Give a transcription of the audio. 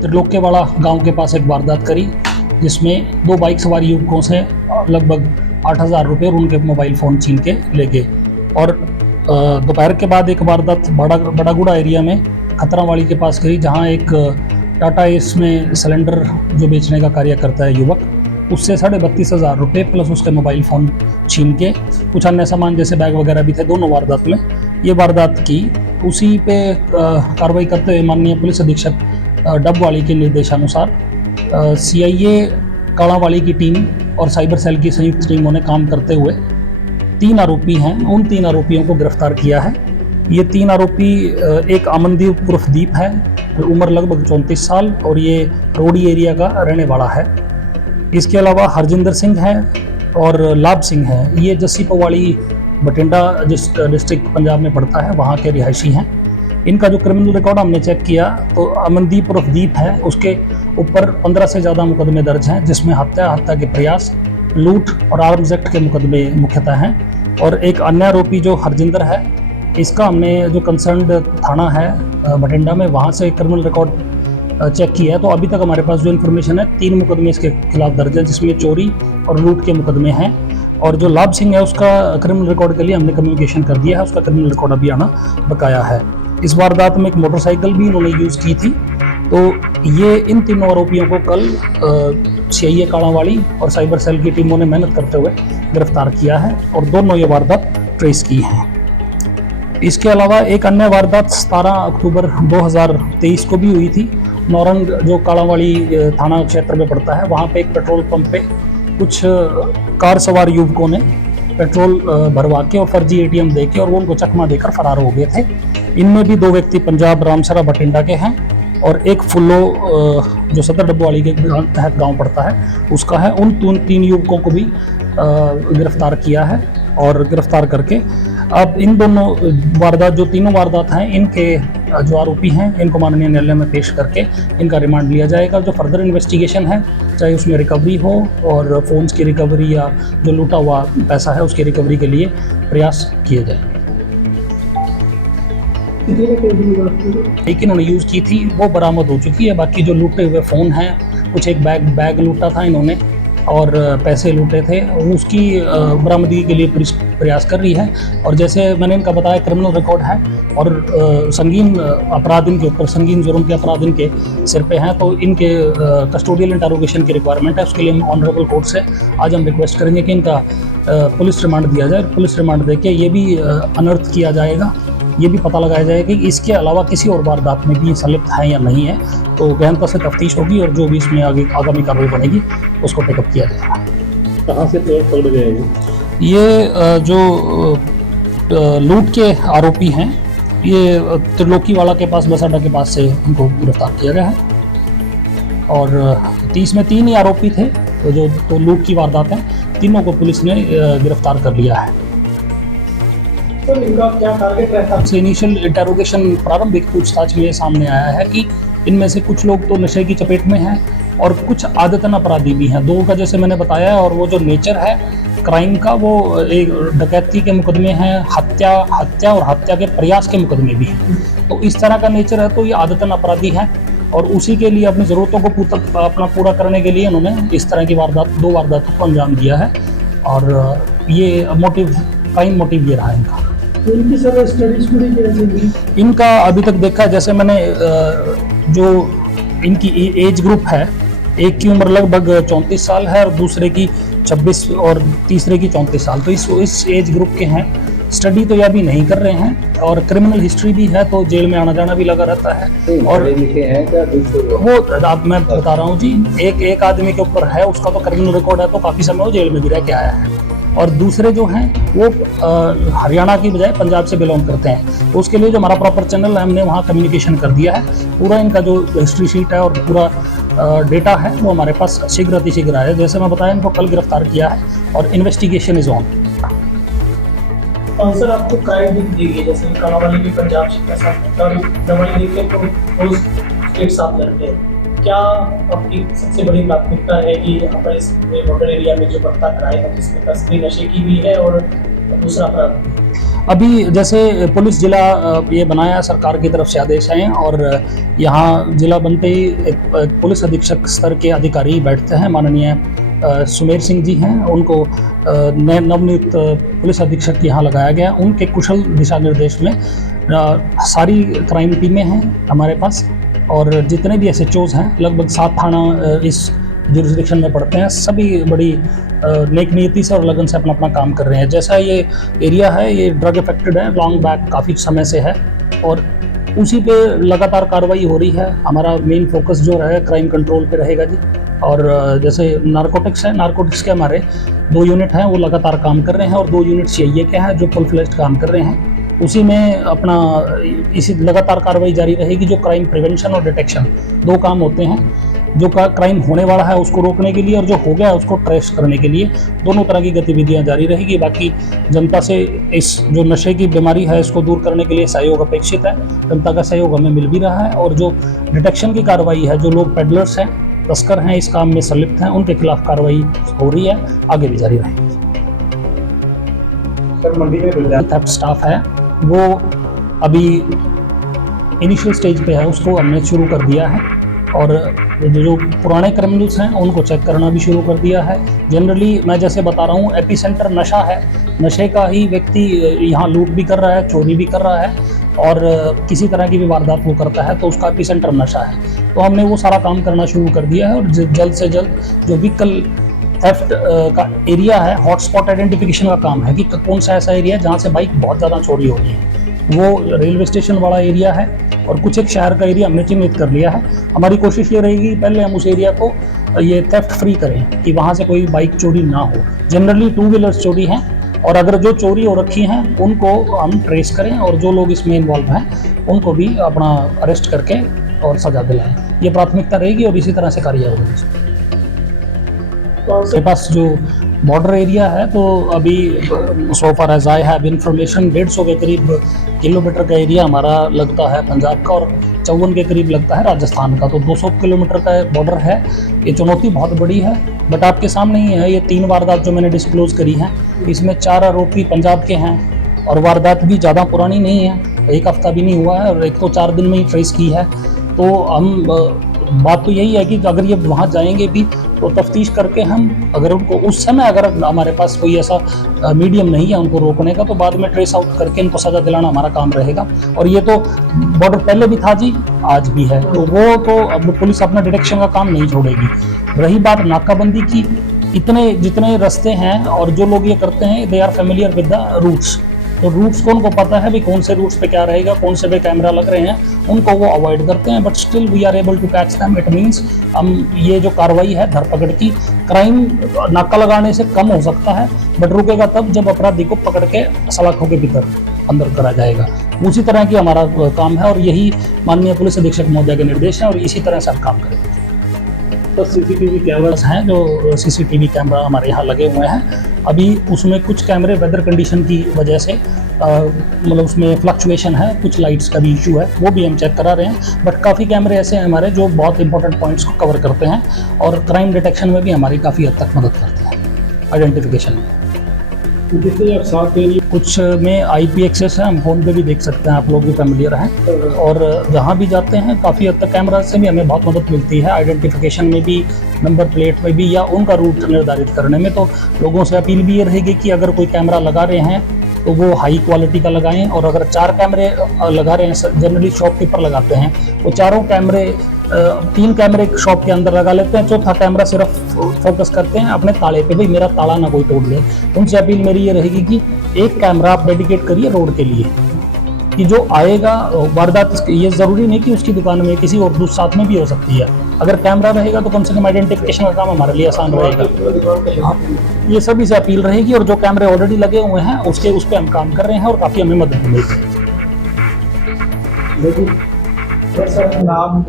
त्रिलोक्यवाड़ा गांव के पास एक वारदात करी, जिसमें 2 बाइक सवार युवकों से लगभग 8,000 रुपये और उनके मोबाइल फ़ोन छीन के ले गए। और दोपहर के बाद एक वारदात बड़ागुड़ा एरिया में खतरावाली के पास करी, जहां एक टाटा एस में सिलेंडर जो बेचने का कार्य करता है युवक, उससे 32,500 रुपये प्लस उसके मोबाइल फ़ोन छीन के कुछ अन्य सामान जैसे बैग वगैरह भी थे दोनों वारदात में। ये वारदात की उसी पे कार्रवाई करते हुए माननीय पुलिस अधीक्षक डबवाली के निर्देशानुसार सीआईए कालावाली की टीम और साइबर सेल की संयुक्त टीमों ने काम करते हुए 3 आरोपी हैं, उन 3 आरोपियों को गिरफ्तार किया है। ये 3 आरोपी, एक अमनदीप उर्फ दीप है, उम्र लगभग 34 साल और ये रोडी एरिया का रहने वाला है। इसके अलावा हरजिंदर सिंह है और लाभ सिंह है, ये जस्सी पवाड़ी बठिंडा डिस्ट्रिक्ट पंजाब में पड़ता है, वहाँ के रिहायशी हैं। इनका जो क्रिमिनल रिकॉर्ड हमने चेक किया तो अमनदीप उर्फ दीप है, उसके ऊपर 15 से ज़्यादा मुकदमे दर्ज हैं, जिसमें हत्या के प्रयास, लूट और आर्म्स एक्ट के मुकदमे मुख्यतः हैं। और एक अन्य आरोपी जो हरजिंदर है, इसका हमने जो कंसर्न्ड थाना है बठिंडा में, वहाँ से क्रिमिनल रिकॉर्ड चेक किया है। तो अभी तक हमारे पास जो इन्फॉर्मेशन है 3 मुकदमे इसके खिलाफ दर्ज है, जिसमें चोरी और लूट के मुकदमे हैं। और जो लाभ सिंह है उसका क्रिमिनल रिकॉर्ड के लिए हमने कम्युनिकेशन कर दिया है, उसका क्रिमिनल रिकॉर्ड अभी आना बकाया है। इस वारदात में एक मोटरसाइकिल भी इन्होंने यूज़ की थी। तो ये इन तीनों आरोपियों को कल सीआईए कालावाली और साइबर सेल की टीमों ने मेहनत करते हुए गिरफ्तार किया है और दोनों ये वारदात ट्रेस की हैं। इसके अलावा एक अन्य वारदात 17 अक्टूबर 2023 को भी हुई थी। नौरंग जो कालावाली थाना क्षेत्र में पड़ता है, वहाँ पे एक पेट्रोल पंप पे कुछ कार सवार युवकों ने पेट्रोल भरवा के और फर्जी एटीएम दे के और वो उनको चकमा देकर फरार हो गए थे। इनमें भी 2 व्यक्ति पंजाब रामसरा बठिंडा के हैं और एक फुल्लो जो सदर डब्बवाली के तहत गांव पड़ता है उसका है। उन 3 युवकों को भी गिरफ्तार किया है और गिरफ्तार करके अब इन दोनों वारदात, जो तीनों वारदात हैं, इनके जो आरोपी हैं इनको माननीय न्यायालय में पेश करके इनका रिमांड लिया जाएगा। जो फर्दर इन्वेस्टिगेशन है, चाहे उसमें रिकवरी हो और फ़ोन्स की रिकवरी या जो लूटा हुआ पैसा है उसकी रिकवरी के लिए प्रयास किए जाएंगे। लेकिन इन्होंने यूज़ की थी वो बरामद हो चुकी है। बाकी जो लूटे हुए फ़ोन हैं, कुछ एक बैग लूटा था इन्होंने और पैसे लूटे थे, उसकी बरामदगी के लिए पुलिस प्रयास कर रही है। और जैसे मैंने इनका बताया क्रिमिनल रिकॉर्ड है और संगीन अपराध इनके ऊपर, संगीन जुर्म के अपराध इनके सिर पे हैं, तो इनके कस्टोडियल इंटरोगेशन की रिक्वायरमेंट है। उसके लिए हम ऑनरेबल कोर्ट से आज हम रिक्वेस्ट करेंगे कि इनका पुलिस रिमांड दिया जाए। पुलिस रिमांड दे के ये भी अनर्थ किया जाएगा, ये भी पता लगाया जाएगा कि इसके अलावा किसी और वारदात में भी संलिप्त है या नहीं है। तो गहनता से तफ्तीश होगी और जो भी इसमें आगामी कार्रवाई बनेगी उसको टेकअप किया जाएगा। कहाँ से पकड़ गए ये जो लूट के आरोपी हैं, ये त्रिलोकीवाड़ा के पास, बस अड्डा के पास से इनको गिरफ्तार किया गया है। और 30 में 3 ही आरोपी थे, तो जो तो लूट की वारदात है, तीनों को पुलिस ने गिरफ्तार कर लिया है। तो इनका क्या टारगेट रहता है? इनिशियल इंटेरोगेशन, प्रारंभिक पूछताछ में सामने आया है कि इनमें से कुछ लोग तो नशे की चपेट में हैं और कुछ आदतन अपराधी भी हैं। 2 का जैसे मैंने बताया, और वो जो नेचर है क्राइम का, वो एक डकैती के मुकदमे हैं, हत्या और हत्या के प्रयास के मुकदमे भी हैं। तो इस तरह का नेचर है, तो ये आदतन अपराधी हैं और उसी के लिए अपनी ज़रूरतों को अपना पूरा करने के लिए इन्होंने इस तरह की 2 वारदातों को अंजाम दिया है। और ये मोटिव, क्राइम मोटिव ये रहा इनका। तो इनकी सर स्टडीज पूरी कैसे हुई? इनका अभी तक देखा है, जैसे मैंने जो इनकी एज ग्रुप है, एक की उम्र लगभग 34 साल है और दूसरे की 26 और तीसरे की 34 साल, तो इस एज ग्रुप के हैं। स्टडी तो यह भी नहीं कर रहे हैं और क्रिमिनल हिस्ट्री भी है, तो जेल में आना जाना भी लगा रहता है। और लिखे हैं क्या वो आप मैं बता रहा हूँ जी, एक आदमी के ऊपर है, उसका तो क्रिमिनल रिकॉर्ड है, तो काफ़ी समय वो जेल में भी रह के आया है। और दूसरे जो हैं वो हरियाणा की बजाय पंजाब से बिलोंग करते हैं। तो उसके लिए जो हमारा प्रॉपर चैनल है, हमने वहाँ कम्युनिकेशन कर दिया है। पूरा इनका जो हिस्ट्री शीट है और पूरा डेटा है वो हमारे पास शीघ्र अतिशीघ्र आया। जैसे मैं बताया, इनको कल गिरफ्तार किया है और इन्वेस्टिगेशन इज ऑन। सर, आपको क्राइम दी गई, जैसे कालावाली भी पंजाब से कैसा दवाई लेके तो एक साथ लड़ते हैं, क्या आपकी सबसे बड़ी प्राथमिकता है कि यहाँ पर इस बॉर्डर एरिया में जो बढ़ता क्राइम है, जिसमें तस्करी नशे की भी है और दूसरा अपराध? अभी जैसे पुलिस जिला ये बनाया सरकार की तरफ से आदेश आए हैं और यहाँ जिला बनते ही एक पुलिस अधीक्षक स्तर के अधिकारी बैठते हैं। माननीय सुमेर सिंह जी हैं, उनको नए नवनियुक्त पुलिस अधीक्षक यहाँ लगाया गया। उनके कुशल दिशा निर्देश में सारी क्राइम टीमें हैं हमारे पास और जितने भी SHOs हैं, लगभग 7 थाना इस जुरिस्डिक्शन में पड़ते हैं। सभी बड़ी नेक नीति से और लगन से अपना अपना काम कर रहे हैं। जैसा ये एरिया है, ये ड्रग अफेक्टेड है, लॉन्ग बैक काफ़ी समय से है और उसी पे लगातार कार्रवाई हो रही है। हमारा मेन फोकस जो है क्राइम कंट्रोल पे रहेगा जी। और जैसे नारकोटिक्स है, नारकोटिक्स के हमारे 2 यूनिट हैं, वो लगातार काम कर रहे हैं और 2 यूनिट CIA के हैं जो फुल फ्लेज्ड काम कर रहे हैं। उसी में अपना इसी लगातार कार्रवाई जारी रहेगी। जो क्राइम प्रिवेंशन और डिटेक्शन 2 काम होते हैं, जो क्राइम होने वाला है उसको रोकने के लिए और जो हो गया है उसको ट्रेस करने के लिए, दोनों तरह की गतिविधियां जारी रहेगी। बाकी जनता से इस जो नशे की बीमारी है इसको दूर करने के लिए सहयोग अपेक्षित है। जनता का सहयोग हमें मिल भी रहा है और जो डिटेक्शन की कार्रवाई है, जो लोग पेडलर्स हैं, तस्कर हैं, इस काम में संलिप्त हैं, उनके खिलाफ कार्रवाई हो रही है, आगे भी जारी रहेगी। सर, मंडी में थेफ्ट स्टाफ है वो अभी इनिशियल स्टेज पे है, उसको हमने शुरू कर दिया है और जो पुराने क्रिमिनल्स हैं उनको चेक करना भी शुरू कर दिया है। जनरली मैं जैसे बता रहा हूँ, एपिसेंटर नशा है, नशे का ही व्यक्ति यहाँ लूट भी कर रहा है, चोरी भी कर रहा है और किसी तरह की भी वारदात वो करता है, तो उसका एपिसेंटर नशा है। तो हमने वो सारा काम करना शुरू कर दिया है और जल्द से जल्द जो व्हीकल थेफ्ट का एरिया है, हॉटस्पॉट आइडेंटिफिकेशन का काम है कि कौन सा ऐसा एरिया है जहाँ से बाइक बहुत ज़्यादा चोरी हो रही है। वो रेलवे स्टेशन वाला एरिया है और कुछ एक शहर का एरिया हमने चिन्हित कर लिया है। हमारी कोशिश ये रहेगी पहले हम उस एरिया को ये थेफ्ट फ्री करें कि वहाँ से कोई बाइक चोरी ना हो। जनरली 2 व्हीलर्स चोरी हैं और अगर जो चोरी हो रखी हैं उनको हम ट्रेस करें और जो लोग इसमें इन्वॉल्व हैं उनको भी अपना अरेस्ट करके और सजा दिलाएं। ये प्राथमिकता रहेगी और इसी तरह से कार्य होगा। के पास जो बॉर्डर एरिया है तो अभी so far as I have information 150 के करीब किलोमीटर का एरिया हमारा लगता है पंजाब का और 54 के करीब लगता है राजस्थान का। तो 200 किलोमीटर का बॉर्डर है। ये चुनौती बहुत बड़ी है, बट आपके सामने ही है। ये 3 वारदात जो मैंने डिस्क्लोज करी हैं, इसमें 4 आरोपी पंजाब के हैं और वारदात भी ज़्यादा पुरानी नहीं है, 1 हफ्ता भी नहीं हुआ है और एक तो 4 दिन में ही ट्रेस की है। तो हम बात तो यही है कि अगर ये वहाँ जाएंगे भी तो तफ्तीश करके हम अगर उनको उस समय अगर हमारे पास कोई ऐसा मीडियम नहीं है उनको रोकने का, तो बाद में ट्रेस आउट करके इनको सजा दिलाना हमारा काम रहेगा। और ये तो बॉर्डर पहले भी था जी, आज भी है, तो वो तो अब पुलिस अपना डिटेक्शन का काम नहीं छोड़ेगी। रही बात नाकाबंदी की, इतने जितने रास्ते हैं और जो लोग ये करते हैं they are familiar with the roots. तो रूट्स को उनको पता है भी कौन से रूट्स पे क्या रहेगा, कौन से पे कैमरा लग रहे हैं, उनको वो अवॉइड करते हैं। But still we are able to catch them. It means हम ये जो कार्रवाई है धरपकड़ की, क्राइम नाका लगाने से कम हो सकता है बट रुकेगा तब जब अपराधी को पकड़ के सलाखों के भीतर अंदर करा जाएगा। उसी तरह की हमारा काम है और यही माननीय पुलिस अधीक्षक महोदय के निर्देश हैं और इसी तरह से हम काम करेंगे। तो CCTV कैमरास हैं, जो CCTV कैमरा हमारे यहाँ लगे हुए हैं। अभी उसमें कुछ कैमरे वेदर कंडीशन की वजह से मतलब उसमें फ्लक्चुएशन है, कुछ लाइट्स का भी इशू है, वो भी हम चेक करा रहे हैं। बट काफ़ी कैमरे ऐसे हैं हमारे जो बहुत इंपॉर्टेंट पॉइंट्स को कवर करते हैं और क्राइम डिटेक्शन में भी हमारी काफ़ी हद तक मदद करते हैं, आइडेंटिफिकेशन में। जितने आप साथ दे रही कुछ में IP एक्सेस है, हम फ़ोन पे भी देख सकते हैं, आप लोग भी फैमिलियर हैं। और जहाँ भी जाते हैं काफ़ी हद तक कैमरा से भी हमें बहुत मदद मिलती है, आइडेंटिफिकेशन में भी, नंबर प्लेट में भी, या उनका रूट निर्धारित करने में। तो लोगों से अपील भी ये रहेगी कि अगर कोई कैमरा लगा रहे हैं तो वो हाई क्वालिटी का लगाएं। और अगर 4 कैमरे लगा रहे हैं, जनरली शॉपकीपर लगाते हैं, वो चारों कैमरे 3 कैमरे शॉप के अंदर लगा लेते हैं, चौथा कैमरा सिर्फ फोकस करते हैं अपने ताले पे, भाई मेरा ताला ना कोई तोड़ ले। उनसे अपील मेरी ये रहेगी कि एक कैमरा आप डेडिकेट करिए रोड के लिए, कि जो आएगा वारदात, ये ज़रूरी नहीं कि उसकी दुकान में, किसी और दूसरे साथ में भी हो सकती है। अगर कैमरा रहेगा तो कम से कम आइडेंटिफिकेशन का काम हमारे लिए आसान रहेगा। हाँ, ये सभी से अपील रहेगी। और जो कैमरे ऑलरेडी लगे हुए हैं उस पर हम काम कर रहे हैं और काफ़ी हमें मदद मिलेगी। नाम